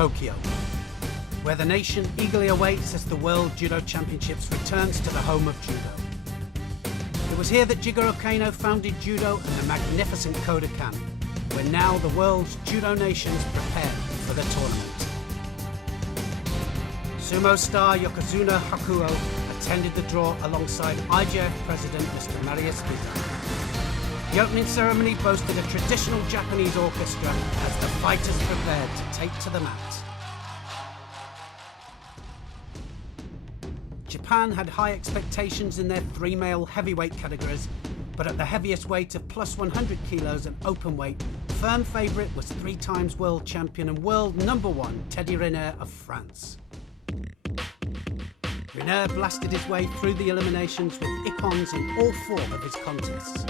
Tokyo, where the nation eagerly awaits as the World Judo Championships returns to the home of judo. It was here that Jigoro Kano founded judo and the magnificent Kodokan, where now the world's judo nations prepare for the tournament. Sumo star Yokozuna Hakuo attended the draw alongside IJF President Mr. Marius Biza. The opening ceremony boasted a traditional Japanese orchestra as the fighters prepared to take to the mat. Japan had high expectations in their three male heavyweight categories, but at the heaviest weight of plus 100 kilos and open weight, firm favourite was 3 times world champion and world #1 Teddy Riner of France. Riner blasted his way through the eliminations with ippons in all 4 of his contests.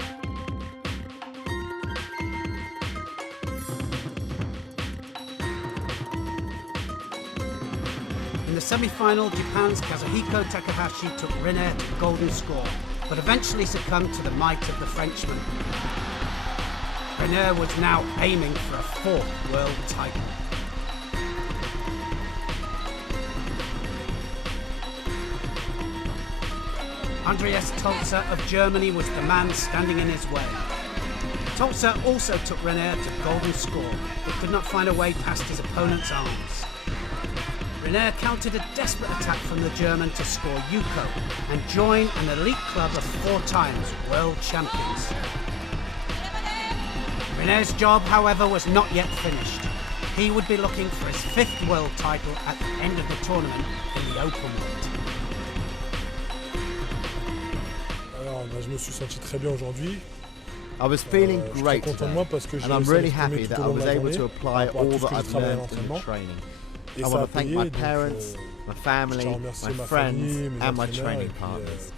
In the semi-final, Japan's Kazuhiko Takahashi took Riner to the golden score, but eventually succumbed to the might of the Frenchman. Riner was now aiming for a 4th world title. Andreas Tolzer of Germany was the man standing in his way. Tolzer also took Riner to the golden score, but could not find a way past his opponent's arms. Riner countered a desperate attack from the German to score Yuko and join an elite club of 4 times world champions. Riner's job, however, was not yet finished. He would be looking for his 5th world title at the end of the tournament in the openweight. Je me suis senti très bien aujourd'hui. I was feeling great today, and I'm really happy that I was able to apply all that I've learned in the training. I want to thank my parents, my family, my friends, and my training partners.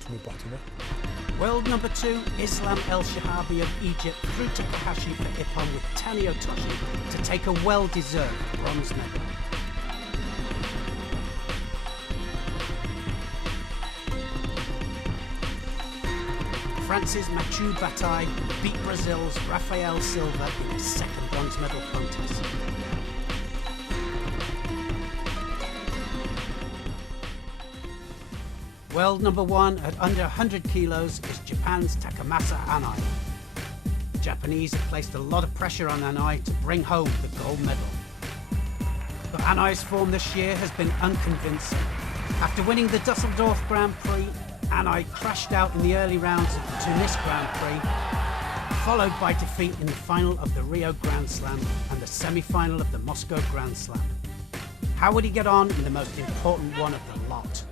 World #2 Islam El Shahabi of Egypt threw Takahashi for ippon with Tani Otoshi to take a well-deserved bronze medal. France's Mathieu Bataille beat Brazil's Rafael Silva in his 2nd bronze medal contest. World #1 at under 100 kilos is Japan's Takamasa Anai. The Japanese have placed a lot of pressure on Anai to bring home the gold medal. But Anai's form this year has been unconvincing. After winning the Dusseldorf Grand Prix, Anai crashed out in the early rounds of the Tunis Grand Prix, followed by defeat in the final of the Rio Grand Slam and the semi-final of the Moscow Grand Slam. How would he get on in the most important one of the lot?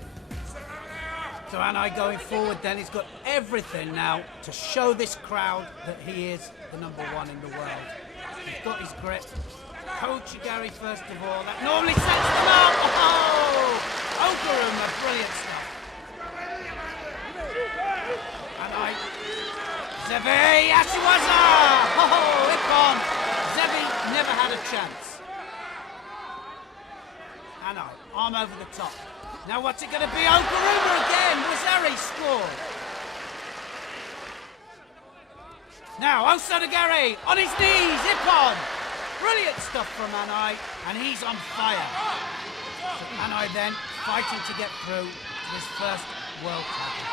So Anai going forward then, he's got everything now to show this crowd that he is the #1 in the world. He's got his grip. Kochigari first of all, that normally sets them up. Oh! Okuruma, brilliant stuff. Anai, Zebi, Ashiwaza! Oh, ippon! Zebi never had a chance. Anai, arm over the top. Now what's it going to be? Okuruma again! Wazari scored! Now Osodagari on his knees, ippon! Brilliant stuff from Anai, and he's on fire. So Anai then fighting to get through to his 1st world title.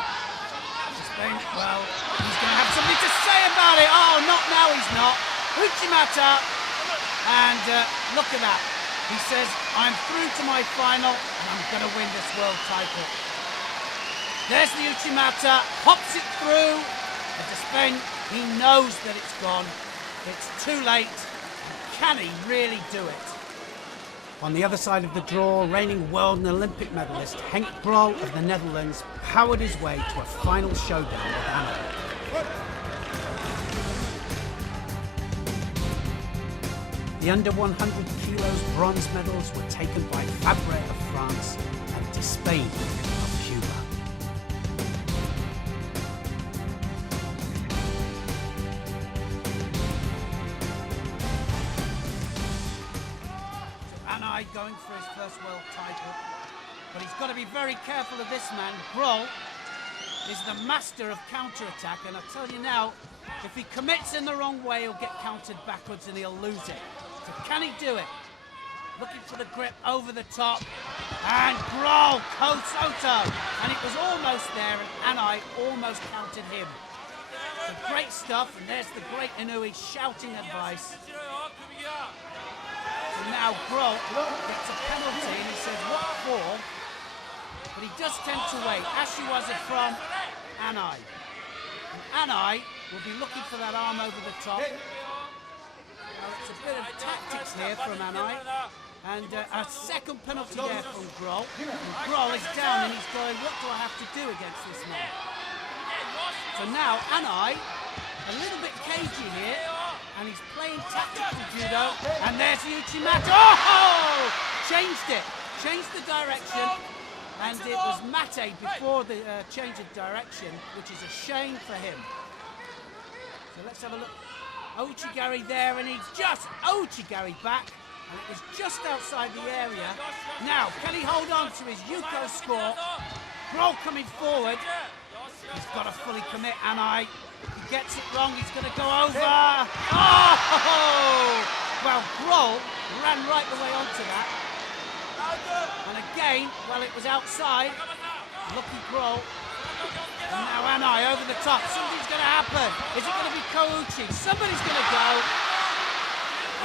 Well, he's going to have something to say about it. Oh, not now, he's not. Uchimata, and look at that. He says, I'm through to my final, and I'm going to win this world title. There's the Uchimata, hops it through, and Despain, he knows that it's gone. It's too late. Can he really do it? On the other side of the draw, reigning world and Olympic medalist Henk Brol of the Netherlands powered his way to a final showdown with Anai. The under 100 kilos bronze medals were taken by Fabre of France and Despain of Cuba. Anai going for his 1st world title, but he's got to be very careful of this man. Brol is the master of counter-attack, and I tell you now, if he commits in the wrong way, he'll get countered backwards and he'll lose it. So can he do it? looking for the grip over the top. And Grohl, Kosoto. And it was almost there, and Anai almost countered him. So great stuff, and there's the great Inui shouting advice. So now Grohl gets a penalty, and he says, what for? But he does tend to wait. Ashiwaza from Anai. And Anai will be looking for that arm over the top. Now it's a bit of tactics here from Anai. And a second penalty there from Grohl. And Grohl is down and he's going, what do I have to do against this man? So now Anai, a little bit cagey here, and he's playing tactical judo. And there's the Uchimata. Oh! Changed it. Changed the direction. And it was Mate before the change of direction, which is a shame for him. So let's have a look. Ouchigari there, and he's just Ouchigari back. And it was just outside the area. Now, can he hold on to his Yuko score? Grohl coming forward. He's got to fully commit, Anai. He gets it wrong, he's going to go over. Oh! Well, Grohl ran right the way onto that. And again, well, it was outside. Lucky Grohl. And now Anai over the top. Something's going to happen. Is it going to be Kouchi? Somebody's going to go.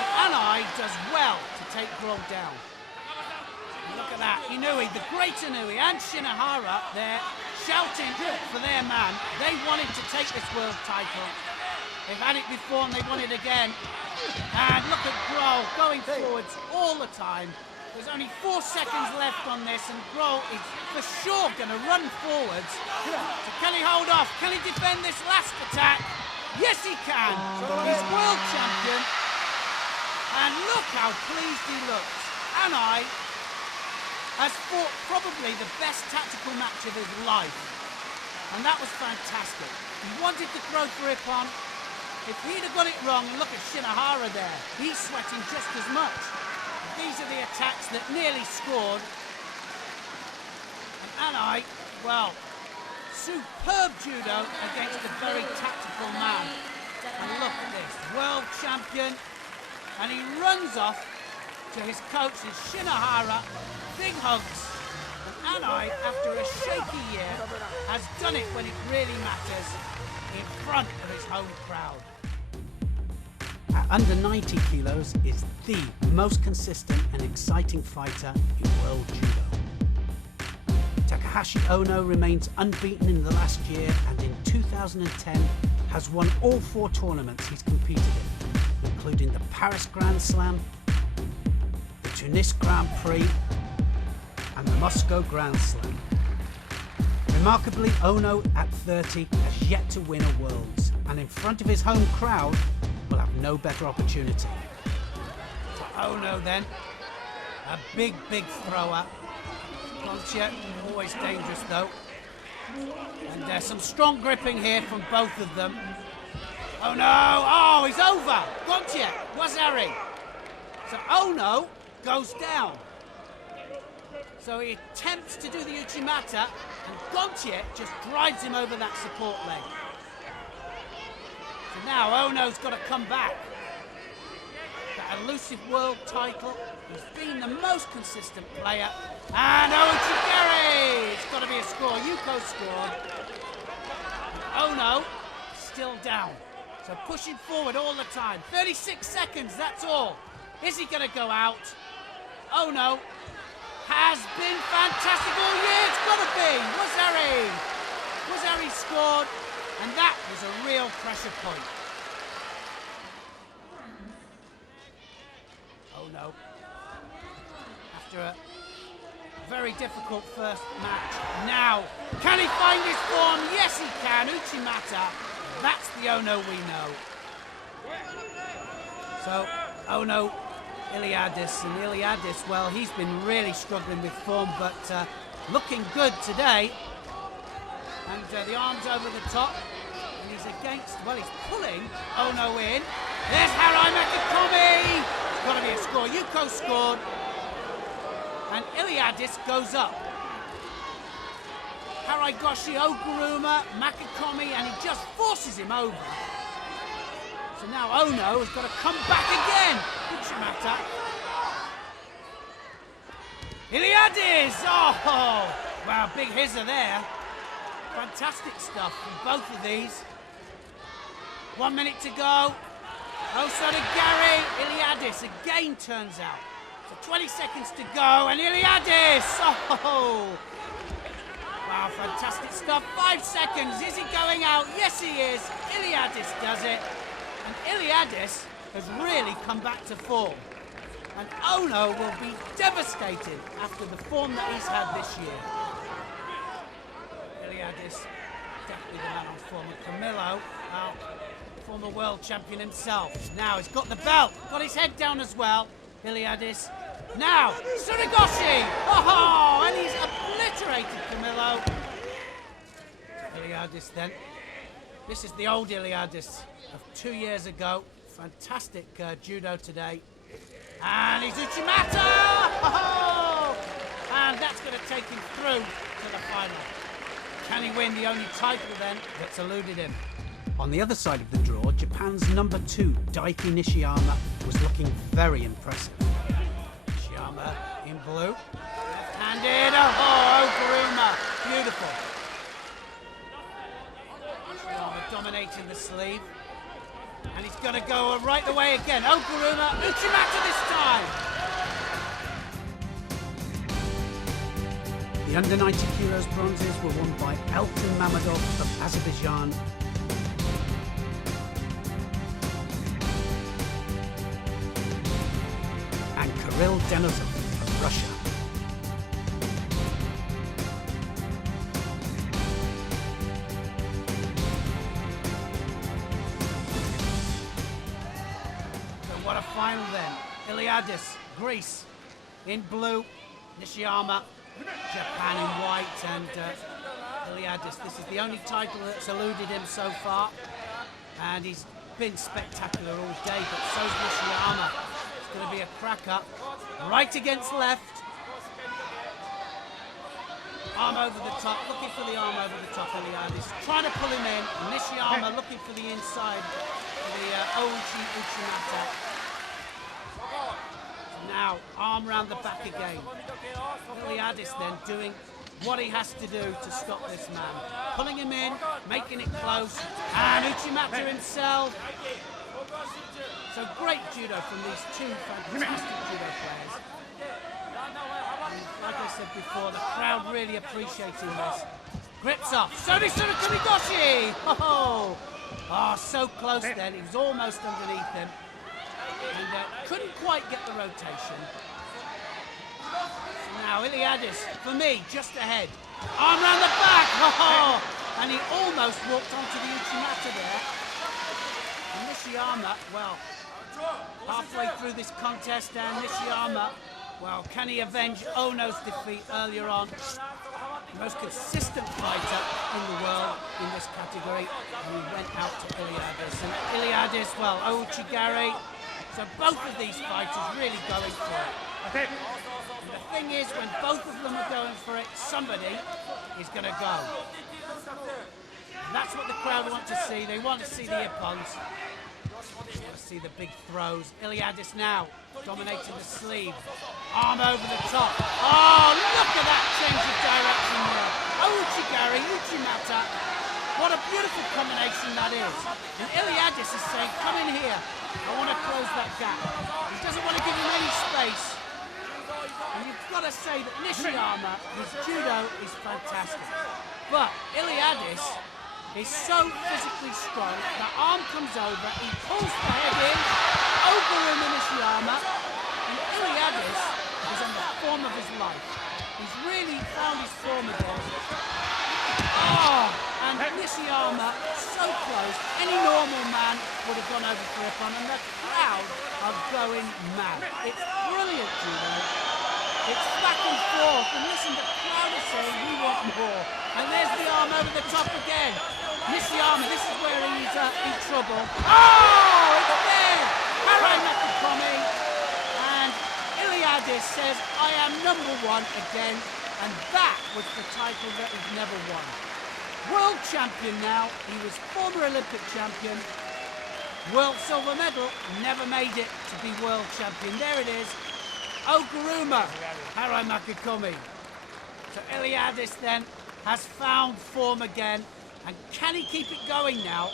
And Anai does well to take Grohl down. And look at that. Inui, the great Inui, and Shinohara there shouting for their man. They wanted to take this world title. They've had it before and they want it again. And look at Grohl going forwards all the time. There's only 4 seconds left on this, and Grohl is for sure going to run forwards. So can he hold off? Can he defend this last attack? Yes, he can. He's world champion. And look how pleased he looks. Anai has fought probably the best tactical match of his life. And that was fantastic. He wanted to throw grip on. If he'd have got it wrong, and look at Shinohara there, he's sweating just as much. These are the attacks that nearly scored. And Anai, well, superb judo against a very tactical man. And look at this, world champion. And he runs off to his coach, Shinohara, big hugs. And Anai, after a shaky year, has done it when it really matters, in front of his home crowd. At under 90 kilos is the most consistent and exciting fighter in world judo. Takahashi Ono remains unbeaten in the last year, and in 2010 has won all 4 tournaments he's competed in, including the Paris Grand Slam, the Tunis Grand Prix, and the Moscow Grand Slam. Remarkably, Ono at 30 has yet to win a Worlds, and in front of his home crowd will have no better opportunity. For Ono then, a big thrower. Concha, always dangerous though. And there's some strong gripping here from both of them. Oh no! Oh, he's over! Gontier! Wazari! So Ono goes down. So he attempts to do the Uchimata, and Gontier just drives him over that support leg. So now Ono's got to come back. That elusive world title. He's been the most consistent player. And Ouchigari! It's got to be a score. Yuko scored. Ono still down. So pushing forward all the time. 36 seconds, that's all. Is he going to go out? Ono has been fantastic all year. It's got to be. Wazari scored, and that was a real pressure point. Ono, after a very difficult first match. Now, can he find his form? Yes, he can. Uchimata. That's the Ono we know. So, Ono, Iliadis, and Iliadis, well, he's been really struggling with form, but looking good today. And the arms over the top, and he's against, well, he's pulling Ono in. There's Harai Makikomi! It's got to be a score. Yuko scored. And Iliadis goes up. Haraigoshi, Oguruma, Makikomi, and he just forces him over. So now Ono has got to come back again. Uchimata. Iliadis! Oh, wow, big hizzer there. Fantastic stuff from both of these. 1 minute to go. Oh, so did Gary. Iliadis again turns out. So 20 seconds to go, and Iliadis! Oh! Wow, fantastic stuff. 5 seconds. Is he going out? Yes, he is. Iliadis does it. And Iliadis has really come back to form. And Ono will be devastated after the form that he's had this year. Iliadis, definitely the man on form. And Camillo, well, former world champion himself. Now he's got the belt, got his head down as well. Iliadis. Now, Surigoshi! Oh, and he's obliterated Camillo. Iliadis then. This is the old Iliadis of 2 years ago. Fantastic judo today. And he's Uchimata! Oh! And that's going to take him through to the final. Can he win the only title then that's eluded him? On the other side of the draw, Japan's number 2, Daiki Nishiyama, was looking very impressive. Nishiyama in blue. Left-handed. Oh, Okuruma. Beautiful. Nishiyama dominating the sleeve. And he's going to go right the way again. Okuruma, Uchimata this time. The under 90 kilos bronzes were won by Elton Mamadov of Azerbaijan and Kirill Denisov of Russia. What a final then. Iliadis, Greece, in blue. Nishiyama, Japan in white. And Iliadis, this is the only title that's eluded him so far. And he's been spectacular all day, but so's Nishiyama. It's going to be a cracker. Right against left. Arm over the top, looking for the arm over the top. Iliadis trying to pull him in. Nishiyama looking for the inside for the Uchimata. Now, arm round the back again. Iliadis then doing what he has to do to stop this man. Pulling him in, making it close, and Uchimata himself. So great judo from these two fantastic judo players. And like I said before, the crowd really appreciating this. Grips off. Sodi Surigoshi! Oh, so close then. He was almost underneath him. And couldn't quite get the rotation. Now Iliadis, for me, just ahead. Arm round the back! Oh, and he almost walked onto the Uchimata there. And Nishiyama, well, halfway through this contest, and Nishiyama, well, can he avenge Ono's defeat earlier on? The most consistent fighter in the world in this category. And he went out to Iliadis. And Iliadis, well, Ouchigari. So both of these fighters really going for it. And the thing is, when both of them are going for it, somebody is going to go. And that's what the crowd want to see. They want to see the ippons. They want to see the big throws. Iliadis now dominating the sleeve. Arm over the top. Oh, look at that change of direction there. Ouchigari, Uchimata. What a beautiful combination that is. And Iliadis is saying, come in here. I want to close that gap. He doesn't want to give him any space. And you've got to say that Nishiyama, his judo is fantastic. But Iliadis is so physically strong, the arm comes over, he pulls the head in, over him in Nishiyama, and Iliadis is in the form of his life. He's really found his form again. Oh, and Nishiyama, so close, any normal man would have gone over for ippon, and the crowd are going mad. It's brilliant judo. It's back and forth, and listen, the crowd is saying, we want more. And there's the arm over the top again. Nishiyama, this is where he's in trouble. Oh, it's there! Harai Mekakomi. And Iliadis says, I am #1 again, and that was the title that he's never won. World champion now, he was former Olympic champion, world silver medal, never made it to be world champion. There it is, Oguruma Haramakikomi. So Iliadis then has found form again, and can he keep it going now,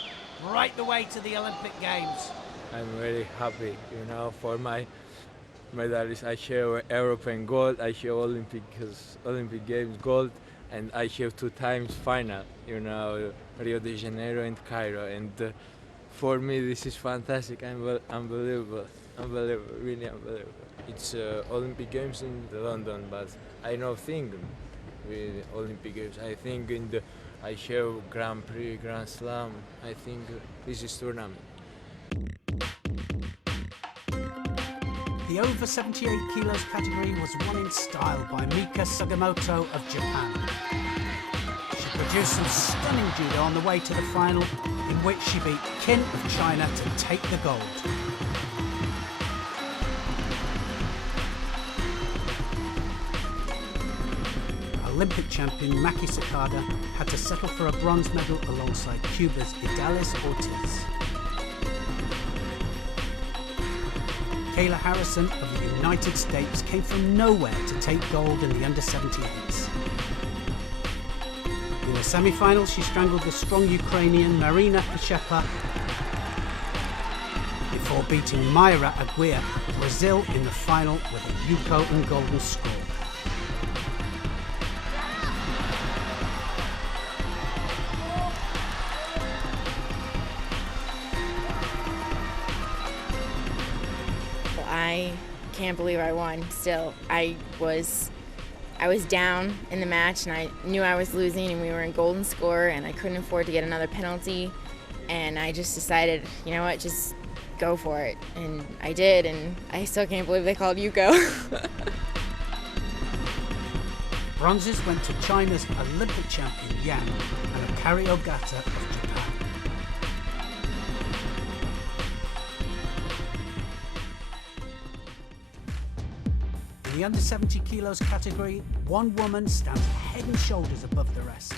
right the way to the Olympic Games? I'm very happy, you know, for my medals. I have European gold, I have Olympic Games gold, and I have 2 times final, you know, Rio de Janeiro and Cairo. And for me, this is fantastic, unbelievable, really unbelievable. It's Olympic Games in London, but I don't think with Olympic Games. I think I have Grand Prix, Grand Slam. I think this is tournament. The over 78 kilos category was won in style by Mika Sugimoto of Japan. She produced some stunning judo on the way to the final, in which she beat Kin of China to take the gold. Olympic champion Maki Sakada had to settle for a bronze medal alongside Cuba's Idalis Ortiz. Kayla Harrison of the United States came from nowhere to take gold in the under-78s. In the semi-finals, she strangled the strong Ukrainian Marina Ishepa before beating Mayra Aguirre of Brazil in the final with a Yuko and golden score. I can't believe I won still. I was down in the match and I knew I was losing and we were in golden score and I couldn't afford to get another penalty, and I just decided, you know what, just go for it. And I did, and I still can't believe they called Yuko. Bronzes went to China's Olympic champion Yang and Akari Ogata of Japan. In the under 70 kilos category, one woman stands head and shoulders above the rest.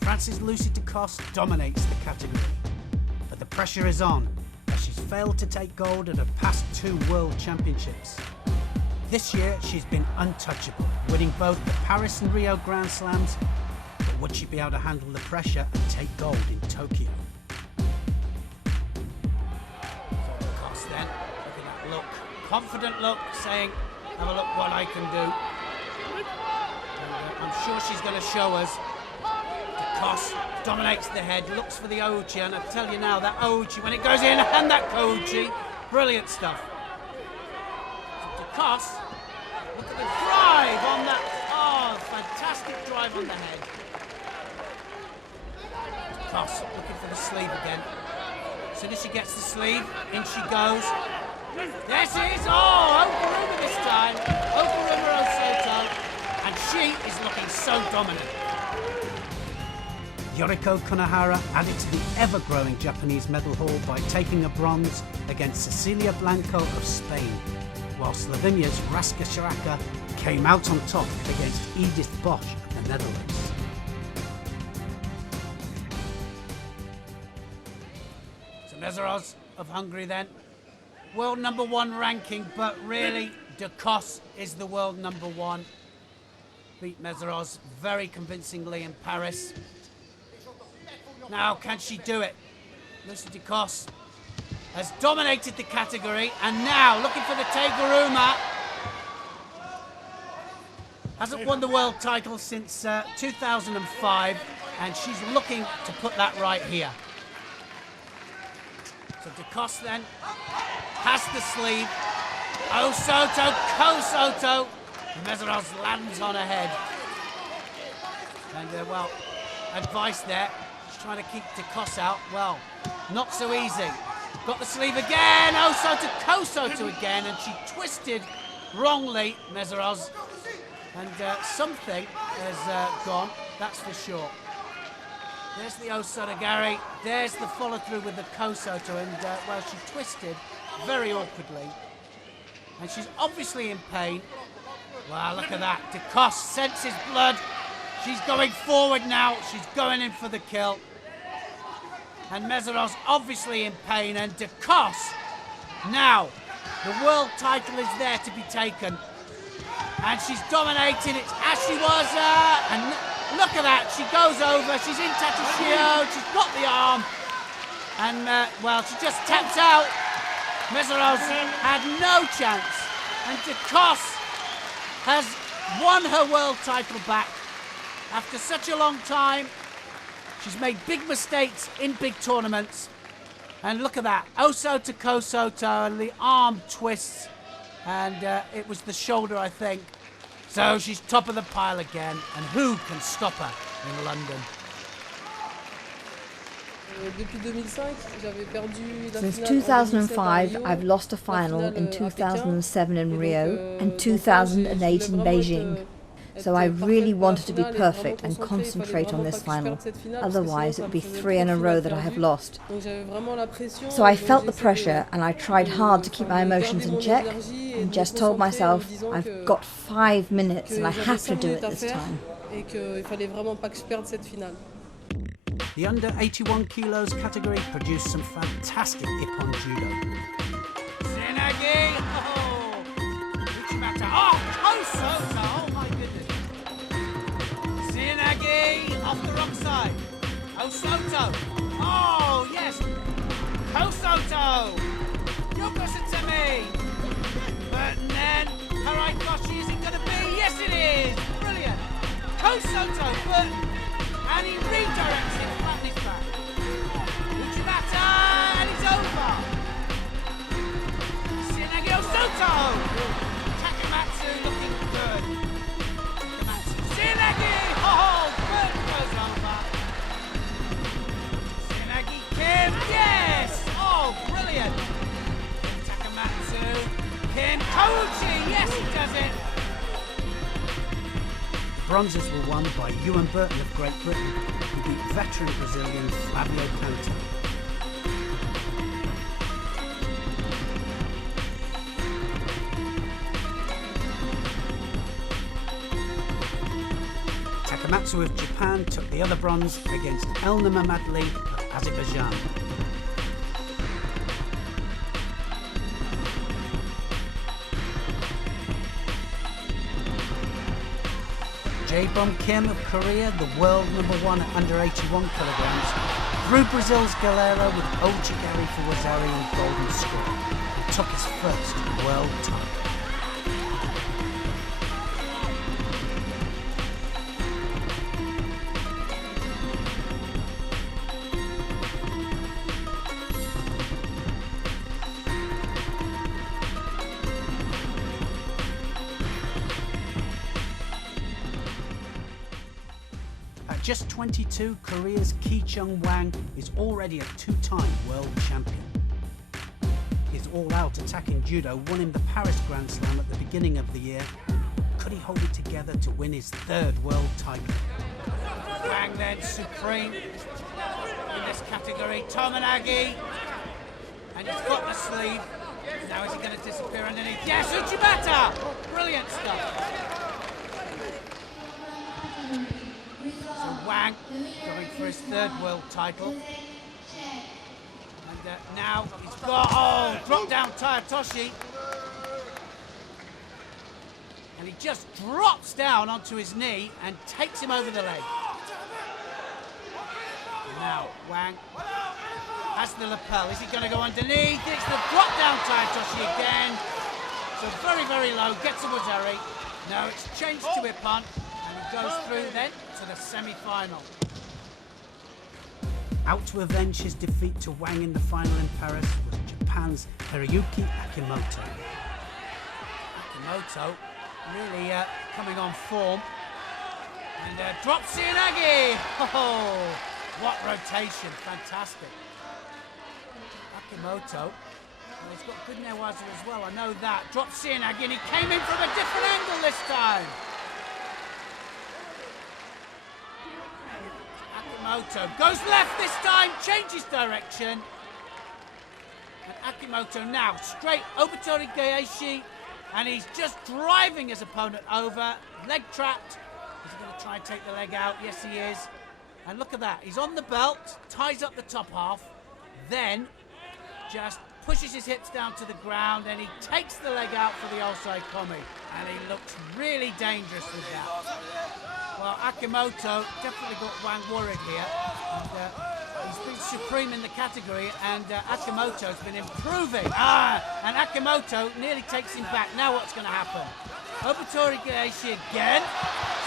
France's Lucy DeCoste dominates the category, but the pressure is on as she's failed to take gold at her past 2 World Championships. This year she's been untouchable, winning both the Paris and Rio Grand Slams, but would she be able to handle the pressure and take gold in Tokyo? DeCoste then, look at that look, confident look, saying, have a look what I can do. And, I'm sure she's going to show us. DeCoste dominates the head, looks for the Ouchi, and I tell you now, that Ouchi, when it goes in, and that Kouchi, brilliant stuff. So DeCoste, look at the drive on that, oh, fantastic drive on the head. DeCoste looking for the sleeve again. As soon as she gets the sleeve, in she goes. Yes, it is. Oh, Oguruma this time. Oguruma Osoto. And she is looking so dominant. Yoriko Konohara added to the ever-growing Japanese medal haul by taking a bronze against Cecilia Blanco of Spain, while Slovenia's Raska Šaraka came out on top against Edith Bosch of the Netherlands. So Meszaros of Hungary then. World number 1 ranking, but really DeCoste is the world number 1. Beat Meszaros very convincingly in Paris. Now, can she do it? Lucy DeCoste has dominated the category, and now looking for the Teguruma. Hasn't won the world title since 2005, and she's looking to put that right here. So DeCoste then has the sleeve. Osoto, Kosoto. Meszaros lands on her head. And well, advice there. She's trying to keep DeCoste out. Well, not so easy. Got the sleeve again. Osoto, Kosoto again, and she twisted wrongly, Meszaros. And something has gone, that's for sure. There's the Osotogari, there's the follow through with the Kosoto, and well, she twisted very awkwardly. And she's obviously in pain. Wow, look at that. DeCoste senses blood. She's going forward now. She's going in for the kill. And Meszaros obviously in pain, and DeCoste now The world title is there to be taken. And she's dominating. It's Ashiwaza. And look at that. She goes over. She's in Tatashio. She's got the arm. And, well, she just taps out. Messeros had no chance. And DeCosse has won her world title back. After such a long time, she's made big mistakes in big tournaments. And look at that. Oso to Kosoto, and the arm twists. And it was the shoulder, I think. So she's top of the pile again. And who can stop her in London? Since 2005, I've lost a final in 2007 in Rio and 2008 in Beijing. So I really wanted to be perfect and concentrate on this final. Otherwise, it would be 3 in a row that I have lost. So I felt the pressure and I tried hard to keep my emotions in check and just told myself, I've got 5 minutes and I have to do it this time. The under 81 kilos category produced some fantastic Ippon judo. Tsunagi! Oh! Uchimata! Oh! Kosoto! Oh my goodness! Tsunagi off the wrong side. Kosoto! Oh yes! Kosoto! Yokosatemi! But then Haraikoshi, is it going to be? Yes it is! Brilliant! Kosoto, but... and he redirects it flat in his back. Uchimata, and it's over. Tsunagi Osoto. Takamatsu looking good. Takamatsu. Tsunagi. Oh, good goes over. Tsunagi Kim. Yes. Oh, brilliant. Takamatsu. Kim Kouchi. Yes, he does it. Bronzes were won by Ewan Burton of Great Britain, who beat veteran Brazilian Flavio Kata. Takamatsu of Japan took the other bronze against Elna Mamadli of Azerbaijan. Jae-Bom Kim of Korea, the world #1 at under 81 kilograms, threw Brazil's Galera with Ochigari for Wazari and golden score, and took his first world title. Just 22, Korea's Ki-Chung Wang is already a 2-time world champion. His all-out attacking judo won him the Paris Grand Slam at the beginning of the year. Could he hold it together to win his 3rd world title? Wang then supreme in this category. Tomonagi, and he's got the sleeve. Now is he going to disappear underneath? Yes, Uchimata! Brilliant stuff. Wang going for his 3rd world title. And now he's got, drop down Tayatoshi. And he just drops down onto his knee and takes him over the leg. Now Wang has the lapel. Is he going to go underneath? It's the drop down Tayatoshi again. So very, very low, gets a Wazari. Now it's changed to Ippon. Goes through then to the semi-final. Out to avenge his defeat to Wang in the final in Paris was Japan's Hiroyuki Akimoto. Akimoto really coming on form. And drops Tsunagi! Oh, what rotation, fantastic. Akimoto, well, he's got good newaza as well, I know that. Drops Tsunagi and he came in from a different angle this time. Akimoto goes left this time, changes direction. And Akimoto now straight Obatori Gaeshi, and he's just driving his opponent over. Leg trapped. Is he going to try and take the leg out? Yes, he is. And look at that. He's on the belt, ties up the top half, then just pushes his hips down to the ground, and he takes the leg out for the Osai Komi. And he looks really dangerous with that. Well, Akimoto definitely got Wang worried here. And, he's been supreme in the category, and Akimoto's been improving. And Akimoto nearly takes him back. Now what's going to happen? Obutori Gaeshi again.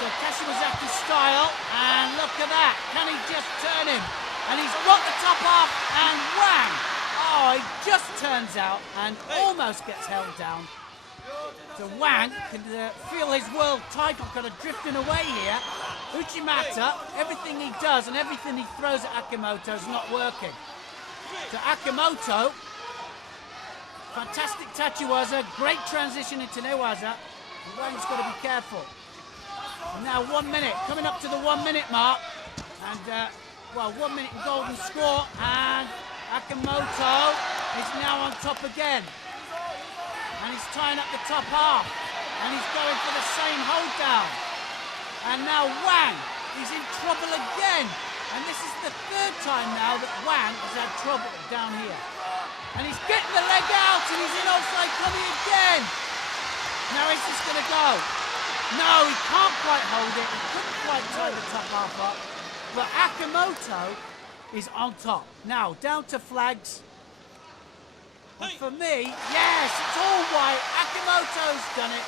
So Kashiwazaki style, and look at that. Can he just turn him? And he's got the top off, and Wang! Oh, he just turns out and almost gets held down. So Wang can feel his world title kind of drifting away here. Uchimata, everything he does and everything he throws at Akimoto is not working. So Akimoto, fantastic tachiwaza, great transition into newaza. And Wang's got to be careful. And now 1 minute, coming up to the 1 minute mark. And, 1 minute and golden score. And Akimoto is now on top again. And he's tying up the top half. And he's going for the same hold down. And now Wang is in trouble again. And this is the third time now that Wang has had trouble down here. And he's getting the leg out, and he's in offside coming again. Now is this going to go? No, he can't quite hold it. He couldn't quite tie the top half up. But Akimoto is on top. Now, down to flags. And for me, yes, it's all white. Akimoto's done it.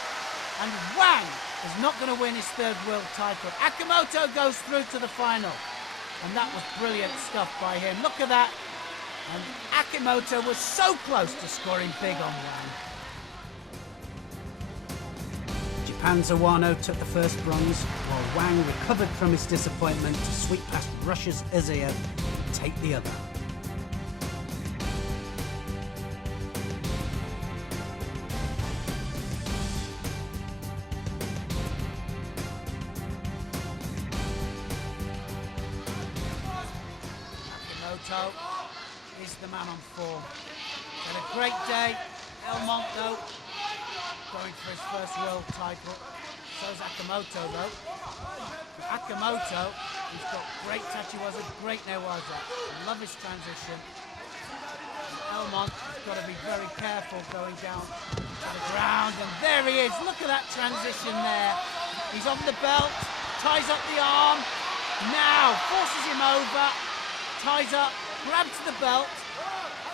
And Wang is not going to win his third world title. Akimoto goes through to the final. And that was brilliant stuff by him. Look at that. And Akimoto was so close to scoring big on Wang. Japan's Awano took the first bronze, while Wang recovered from his disappointment to sweep past Russia's Izaev and take the other. Akimoto is the man on form. Had a great day. Elmont, though, going for his first world title. So's Akimoto, though. Akimoto, he's got great tachiwaza, great newaza. I love his transition. Elmont has got to be very careful going down to the ground. And there he is. Look at that transition there. He's on the belt, ties up the arm. Now forces him over, ties up, grabs the belt.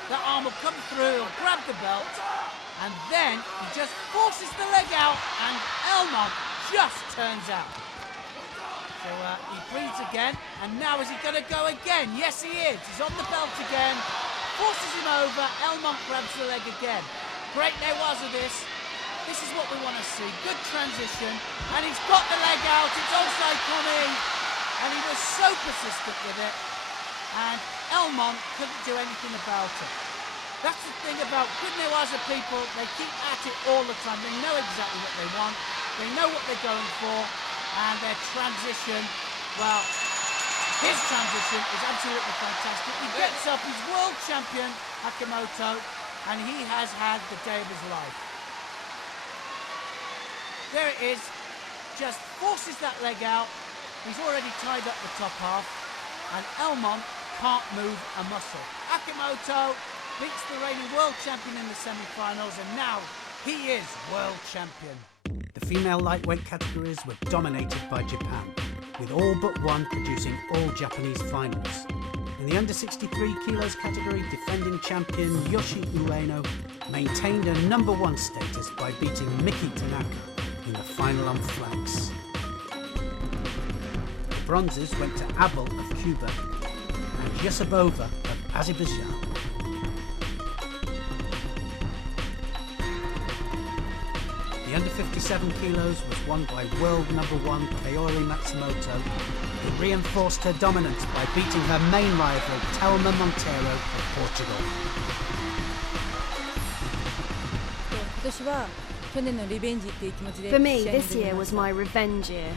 That arm will come through, he'll grab the belt. And then he just forces the leg out, and Elmont just turns out. So he breathes again, and now is he going to go again? Yes, he is. He's on the belt again, forces him over, Elmont grabs the leg again. Great newaza this. This is what we want to see. Good transition, and he's got the leg out. It's onside coming, and he was so persistent with it, and Elmont couldn't do anything about it. That's the thing about good newaza people, they keep at it all the time. They know exactly what they want, they know what they're going for, and their transition, well, his transition is absolutely fantastic. He gets up, he's world champion, Akimoto, and he has had the day of his life. There it is, just forces that leg out, he's already tied up the top half, and Elmont can't move a muscle. Akimoto beats the reigning world champion in the semi-finals, and now he is world champion. The female lightweight categories were dominated by Japan, with all but one producing all Japanese finals. In the under 63 kilos category, defending champion Yoshi Ueno maintained a #1 status by beating Miki Tanaka in the final on flags. The bronzes went to Abel of Cuba and Yusubova of Azerbaijan. The under 57 kilos was won by world #1 Kaori Matsumoto, who reinforced her dominance by beating her main rival Thelma Monteiro of Portugal. For me, this year was my revenge year.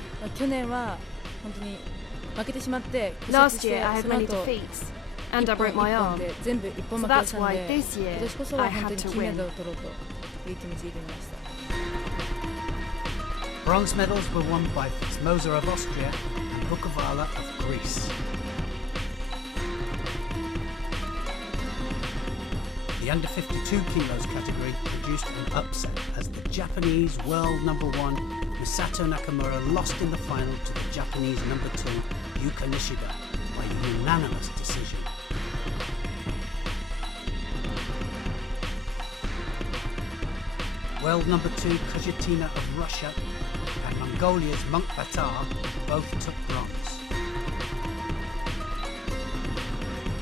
Last year I had many defeats, and I broke my arm. So that's why this year I had to win. Bronze medals were won by Fitzmoser of Austria and Bukovala of Greece. The under 52 kilos category produced an upset as the Japanese world #1 Misato Nakamura lost in the final to the Japanese #2 Yuka Nishida by unanimous decision. World #2 Kajetina of Russia and Mongolia's Monk Batar both took bronze.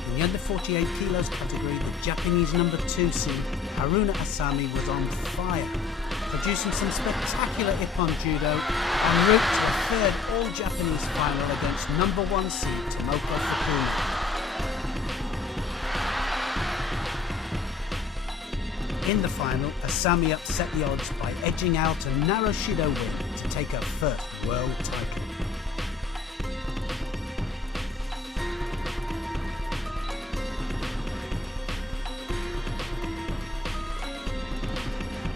In the under 48 kilos category, the Japanese #2 seed Haruna Asami was on fire, producing some spectacular Ippon judo en route to a third all-Japanese final against #1 seed Tomoko Fukuna. In the final, Asami upset the odds by edging out a narrow Shido win to take her first world title.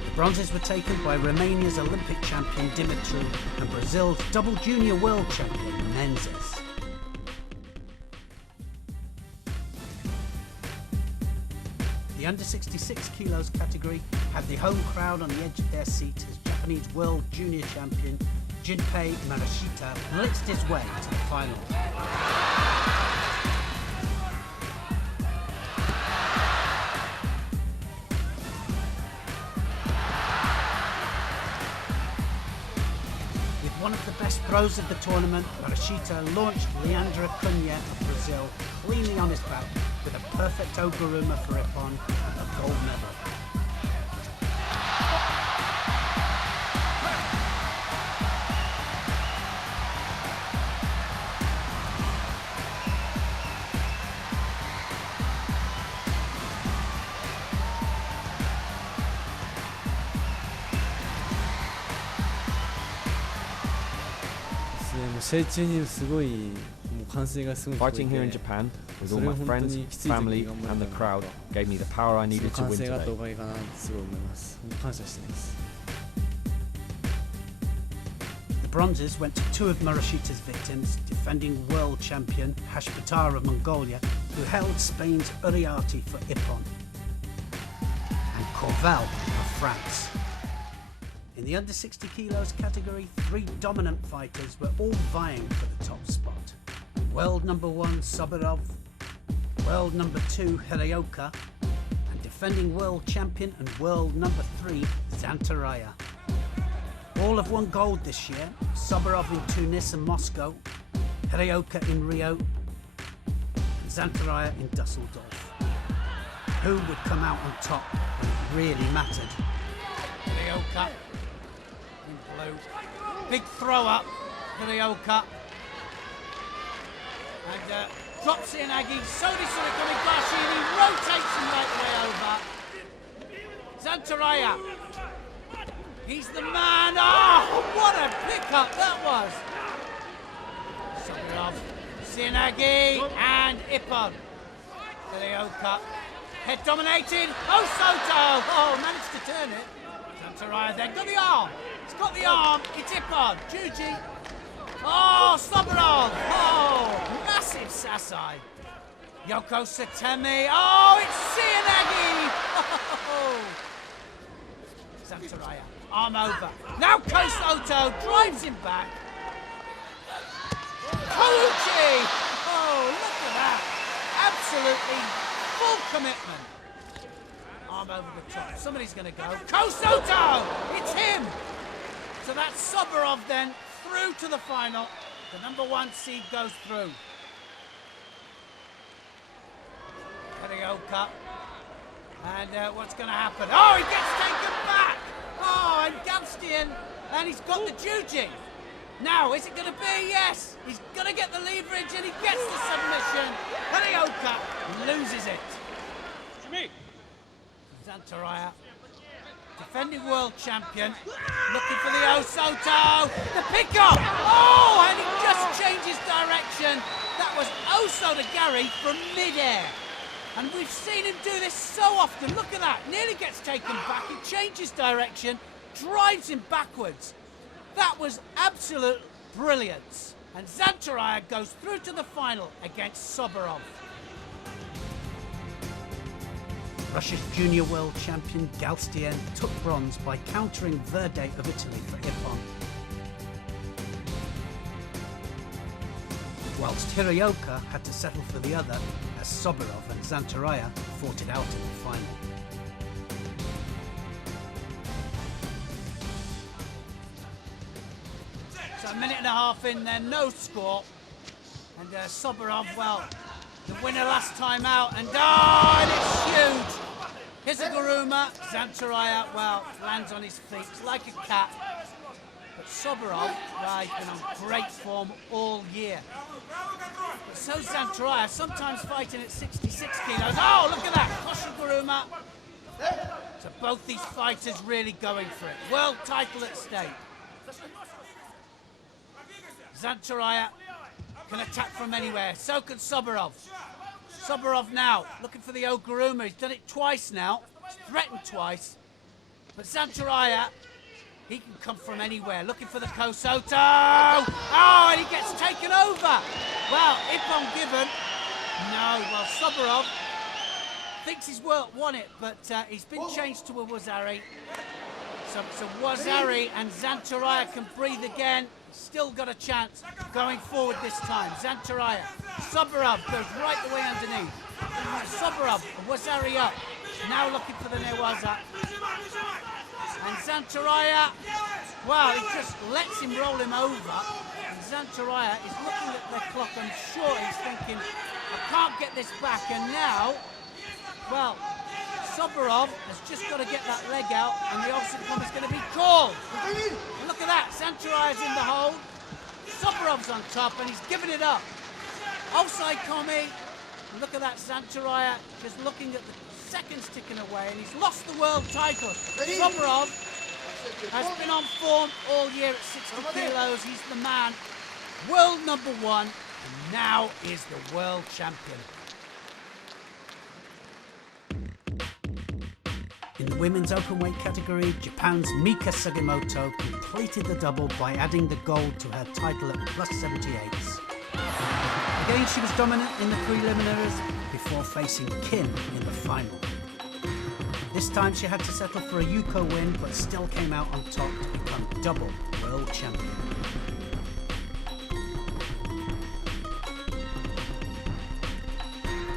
The bronzes were taken by Romania's Olympic champion Dimitru and Brazil's double junior world champion Menzies. The under 66 kilos category had the home crowd on the edge of their seat as Japanese world junior champion Junpei Marashita blitzed his way to the final. With one of the best throws of the tournament, Marashita launched Leandra Cunha of Brazil cleanly on his back with a perfect oguruma for Ippon and the gold medal. Fighting here in Japan with all my friends, family and the crowd gave me the power I needed to win today. The bronzes went to two of Marashita's victims, defending world champion Hashpatar of Mongolia, who held Spain's Uriarte for Ippon, and Corval of France. In the under 60 kilos category, three dominant fighters were all vying for the top spot. World #1 Soborov, world #2 Hiraoka, and defending world champion and world #3 Zantaraya. All have won gold this year, Soborov in Tunis and Moscow, Hiraoka in Rio, and Zantaraya in Dusseldorf. Who would come out on top when it really mattered? Hiraoka in blue. Big throw up, Hiraoka. And drops Ianagi, Sodi Surikomigashi, and he rotates him right the way over. Zantaraya. He's the man. Oh, what a pickup that was. Soborov, Sianagi, and Ippon. Hiraoka. Head dominated. Oh, Soto. Oh, managed to turn it. Zantaraya then got the arm. He's got the arm. It's Ippon. Juji. Oh, Soborov! Oh, massive Sasai. Yoko Satemi. Oh, it's Sianagi! Oh. Zantaraya, arm over. Now Kosoto drives him back. Kouchi! Oh, look at that. Absolutely full commitment. Arm over the top. Somebody's going to go. Kosoto! It's him! So that's Soborov then. Through to the final. The #1 seed goes through. Hiraoka. And what's going to happen? Oh, he gets taken back! Oh, and Galstian. And he's got the Juji. Now, is it going to be? Yes! He's going to get the leverage and he gets the submission. Hiraoka loses it. Zantaraya. Defending world champion, looking for the Osoto, the pickup! Oh, and he just changes direction. That was Oso to Gary from mid-air. And we've seen him do this so often. Look at that, nearly gets taken back. He changes direction, drives him backwards. That was absolute brilliance. And Zantaraya goes through to the final against Soborov. Russia's junior world champion Galstien took bronze by countering Verde of Italy for Ippon. Whilst Hirooka had to settle for the other as Soborov and Zantaraya fought it out in the final. So a minute and a half in there, no score. And Soborov, well, the winner last time out, and it's huge! Here's a Guruma, Zantaraya, well, lands on his feet like a cat. But Soborov, well, he's been on great form all year. But so Zantaraya, sometimes fighting at 66 kilos. Oh, look at that! Koshin Guruma. So both these fighters really going for it. World title at stake. Zantaraya can attack from anywhere. So can Soborov. Soborov now, looking for the Oguruma. He's done it twice now. He's threatened twice. But Zantaraya, he can come from anywhere. Looking for the Kosoto. Oh, and he gets taken over. Well, Ippon given. No, well, Soborov thinks he's won it, but he's been changed to a Wazari. So Wazari and Zantaraya can breathe again. Still got a chance going forward this time. Zantaraya. Soborov goes right the way underneath. Soborov, Wazari up. Now looking for the Newaza. And Zantaraya, well, he just lets him roll him over. And Zantaraya is looking at the clock. I'm sure he's thinking, I can't get this back. And now, well, Soborov has just got to get that leg out, and the obstacle is going to be called. And look at that, Zantaraya's in the hole. Soborov's on top, and he's given it up. Offside Komi. And look at that, Zantaraya just looking at the seconds ticking away, and he's lost the world title. Soborov has been on form all year at 60 kilos. He's the man, world #1, and now is the world champion. In the women's openweight category, Japan's Mika Sugimoto completed the double by adding the gold to her title at +78s. Again, she was dominant in the preliminaries before facing Kim in the final. This time she had to settle for a Yuko win, but still came out on top to become double world champion.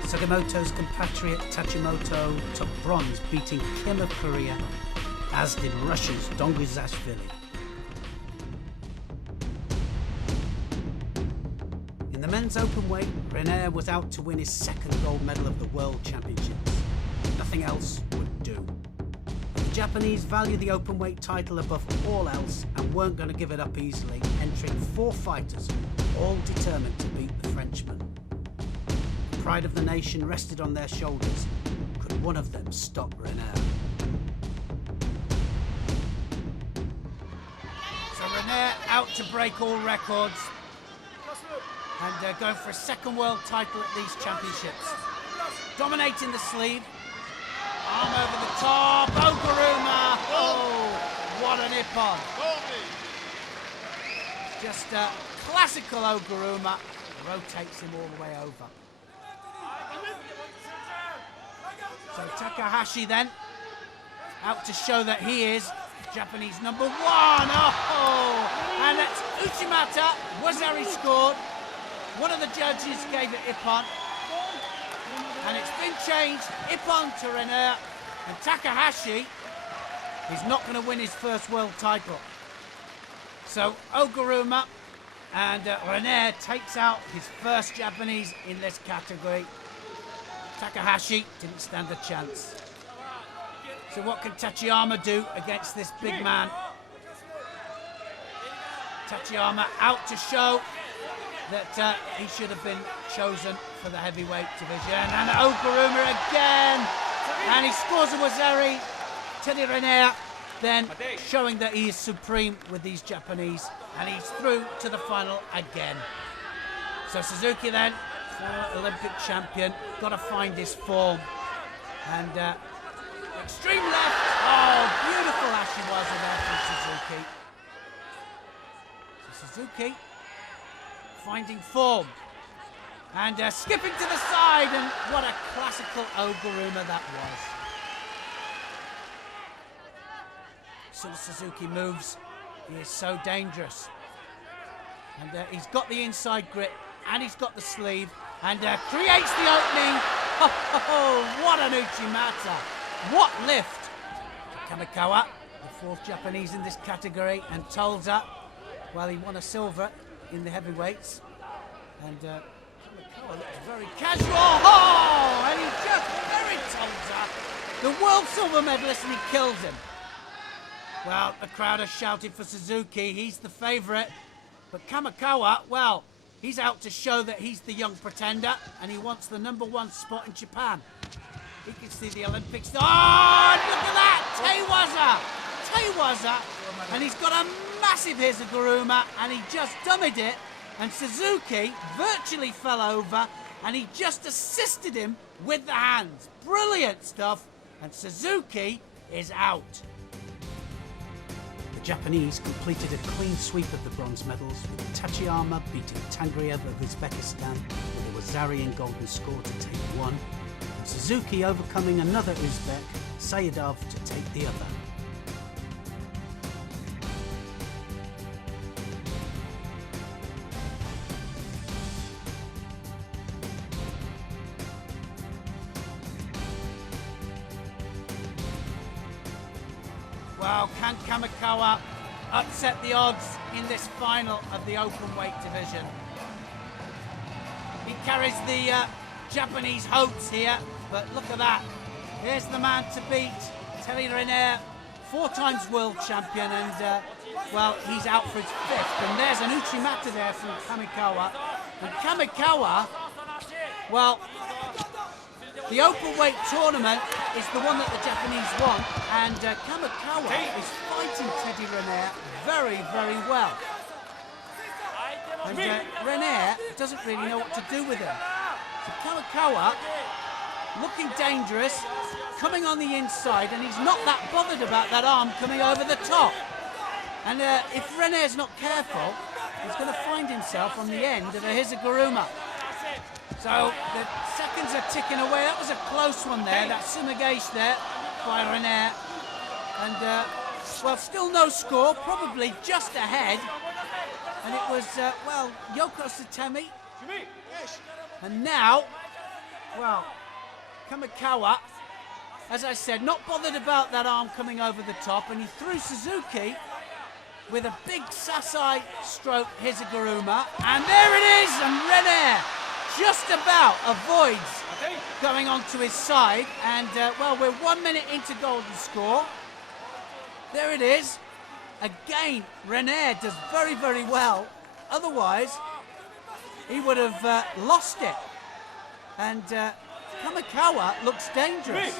Sugimoto's compatriot Tachimoto took bronze, beating Kim of Korea, as did Russia's Donguzashvili. In the men's openweight, René was out to win his second gold medal of the World Championships. Nothing else would do. The Japanese value the openweight title above all else and weren't going to give it up easily, entering 4 fighters, all determined to beat the Frenchman. The pride of the nation rested on their shoulders. Could one of them stop René? So René out to break all records and going for a second world title at these championships. Dominating the sleeve. Arm over the top. Oguruma. Oh, what an Ippon. Just a classical Oguruma. Rotates him all the way over. So Takahashi then out to show that he is Japanese #1. Oh, and that's Uchimata. Wazari scored. One of the judges gave it Ippon. And it's been changed. Ippon to René. And Takahashi is not going to win his first world title. So Oguruma and René takes out his first Japanese in this category. Takahashi didn't stand a chance. So what can Tachiyama do against this big man? Tachiyama out to show that he should have been chosen for the heavyweight division. And Oguruma again. And he scores a Wazari. Teddy René then showing that he is supreme with these Japanese. And he's through to the final again. So Suzuki then, former Olympic champion, got to find his form. And extreme left. Oh, beautiful Ashiwaza there from Suzuki. So Suzuki finding form. And skipping to the side, and what a classical Oguruma that was. until Suzuki moves. He is so dangerous. And he's got the inside grip, and he's got the sleeve, and creates the opening. Oh, what an Uchimata. What lift. Kamikawa, the 4th Japanese in this category, and Tolza, well, he won a silver in the heavyweights. And Kamikawa looks very casual. Oh, and he just buried Tolza, the world silver medalist, and he kills him. Well, the crowd has shouted for Suzuki. He's the favourite. But Kamikawa, well, he's out to show that he's the young pretender, and he wants the #1 spot in Japan. He can see the Olympics. Oh, look at that! Teiwaza! And he's got a massive Hizuguruma, and he just dummied it. And Suzuki virtually fell over, and he just assisted him with the hands. Brilliant stuff. And Suzuki is out. The Japanese completed a clean sweep of the bronze medals, with Tachiyama beating Tangriev of Uzbekistan with a Wazarian golden score to take 1, and Suzuki overcoming another Uzbek, Sayedov, to take the other. Well, can Kamikawa upset the odds in this final of the openweight division? He carries the Japanese hopes here, but look at that. Here's the man to beat, Terry Renair, 4 times world champion, and well, he's out for his 5th. And there's an Uchimata there from Kamikawa. And Kamikawa, well, the openweight tournament is the one that the Japanese won, and Kamikawa is fighting Teddy Renair very, very well. And Renair doesn't really know what to do with him. So Kamikawa, looking dangerous, coming on the inside, and he's not that bothered about that arm coming over the top. And if Renair's not careful, he's going to find himself on the end of a Hizuguruma. So the seconds are ticking away. That was a close one there, that Sumigeish there by Renair. And, well, still no score, probably just ahead. And it was, well, Yoko Satemi. And now, well, Kamikawa, as I said, not bothered about that arm coming over the top. And he threw Suzuki with a big Sasai stroke Hizuguruma. And there it is, and Renair just about avoids going onto his side, and well, we're 1 minute into golden score. There it is. Again, Renair does very, very well. Otherwise, he would have lost it. And Kamikawa looks dangerous.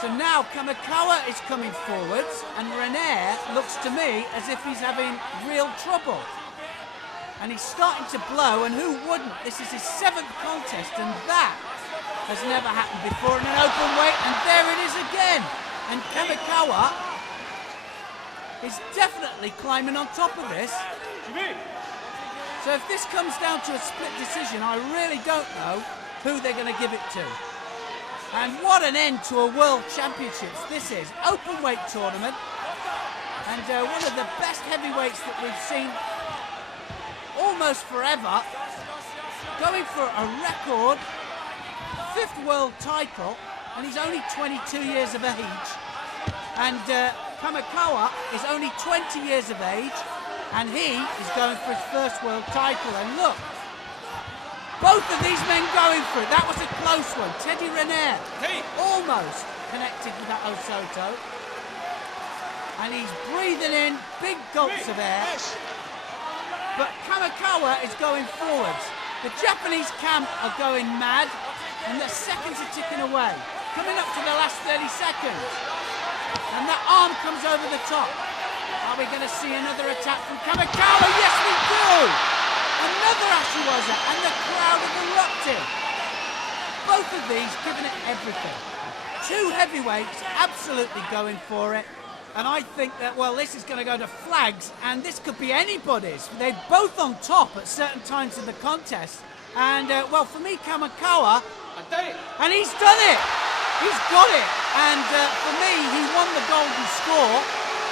So now Kamikawa is coming forwards, and Renair looks to me as if he's having real trouble. And he's starting to blow, and who wouldn't? This is his 7th contest, and that has never happened before in an open weight, and there it is again. And Kamikawa is definitely climbing on top of this. So if this comes down to a split decision, I really don't know who they're going to give it to. And what an end to a World Championships this is. Open weight tournament, and one of the best heavyweights that we've seen almost forever, going for a record 5th world title, and he's only 22 years of age. And Kamikawa is only 20 years of age, and he is going for his 1st world title. And look, both of these men going for it. That was a close one. Teddy Renair almost connected with that Osoto, and he's breathing in big gulps of air. But Kamikawa is going forwards. The Japanese camp are going mad, and the seconds are ticking away. Coming up to the last 30 seconds. And that arm comes over the top. Are we going to see another attack from Kamikawa? Yes, we do! Another Ashiwaza, and the crowd have erupted. Both of these giving it everything. 2 heavyweights absolutely going for it. And I think that, well, this is going to go to flags, and this could be anybody's. They're both on top at certain times in the contest. And, well, for me, Kamikawa, and he's done it! He's got it! And for me, he won the golden score.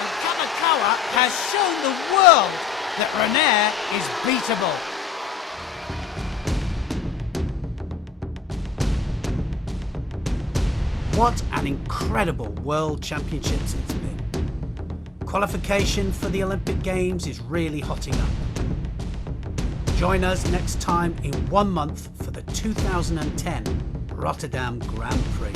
And Kata has shown the world that Renair is beatable. What an incredible World Championships it's been. Qualification for the Olympic Games is really hotting up. Join us next time in 1 month for the 2010 Rotterdam Grand Prix.